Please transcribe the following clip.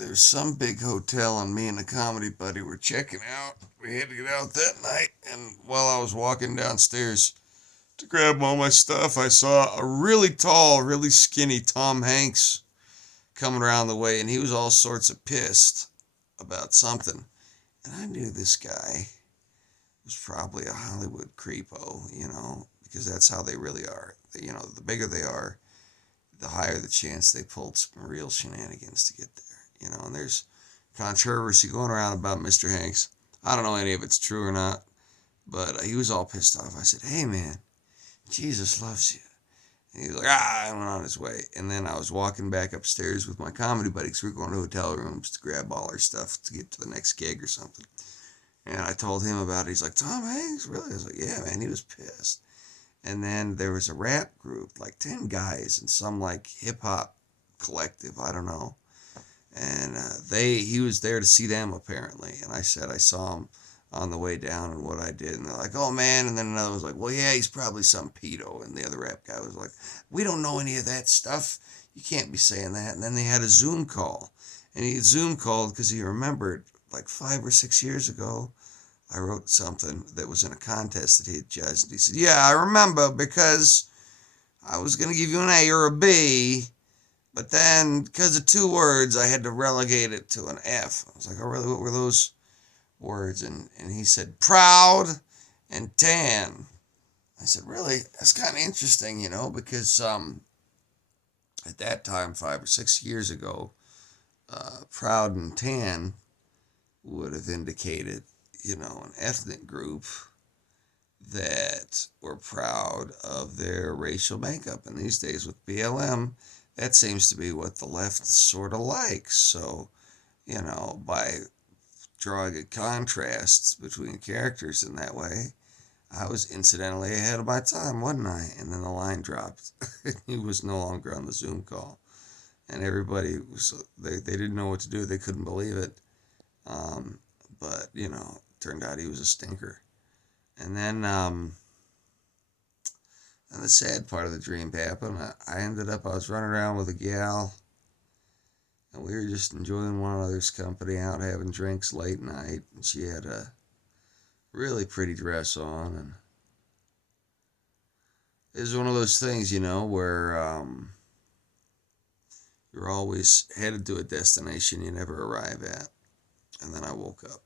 there's some big hotel, and me and a comedy buddy were checking out. We had to get out that night, and while I was walking downstairs to grab all my stuff, I saw a really tall, really skinny Tom Hanks coming around the way, and he was all sorts of pissed about something. And I knew this guy was probably a Hollywood creepo, because that's how they really are. The bigger they are, the higher the chance they pulled some real shenanigans to get there. And there's controversy going around about Mr. Hanks. I don't know any of it's true or not, but he was all pissed off. I said, "Hey, man, Jesus loves you." And he was like, and went on his way. And then I was walking back upstairs with my comedy buddies. We were going to hotel rooms to grab all our stuff to get to the next gig or something. And I told him about it. He's like, "Tom Hanks, really?" I was like, "Yeah, man," he was pissed. And then there was a rap group, like 10 guys in some like hip hop collective, I don't know. And he was there to see them apparently. And I said I saw him on the way down and what I did. And they're like, "Oh man." And then another was like, "Well, yeah, he's probably some pedo." And the other rap guy was like, "We don't know any of that stuff. You can't be saying that." And then they had a Zoom call. And he Zoom called because he remembered like 5 or 6 years ago, I wrote something that was in a contest that he had judged. And he said, "Yeah, I remember because I was going to give you an A or a B, but then because of 2 words, I had to relegate it to an F." I was like, "Oh, really? What were those words?" And he said, "proud and tan." I said, "Really? That's kind of interesting, because at that time, 5 or 6 years ago, proud and tan would have indicated, an ethnic group that were proud of their racial makeup. And these days with BLM, that seems to be what the left sort of likes. So, by drawing a contrast between characters in that way, I was incidentally ahead of my time, wasn't I? And then the line dropped. He was no longer on the Zoom call. And everybody they didn't know what to do. They couldn't believe it. But, turned out he was a stinker. And then, and the sad part of the dream happened. I was running around with a gal, and we were just enjoying one another's company, out having drinks late night. And she had a really pretty dress on, and it was one of those things, where you're always headed to a destination you never arrive at. And then I woke up.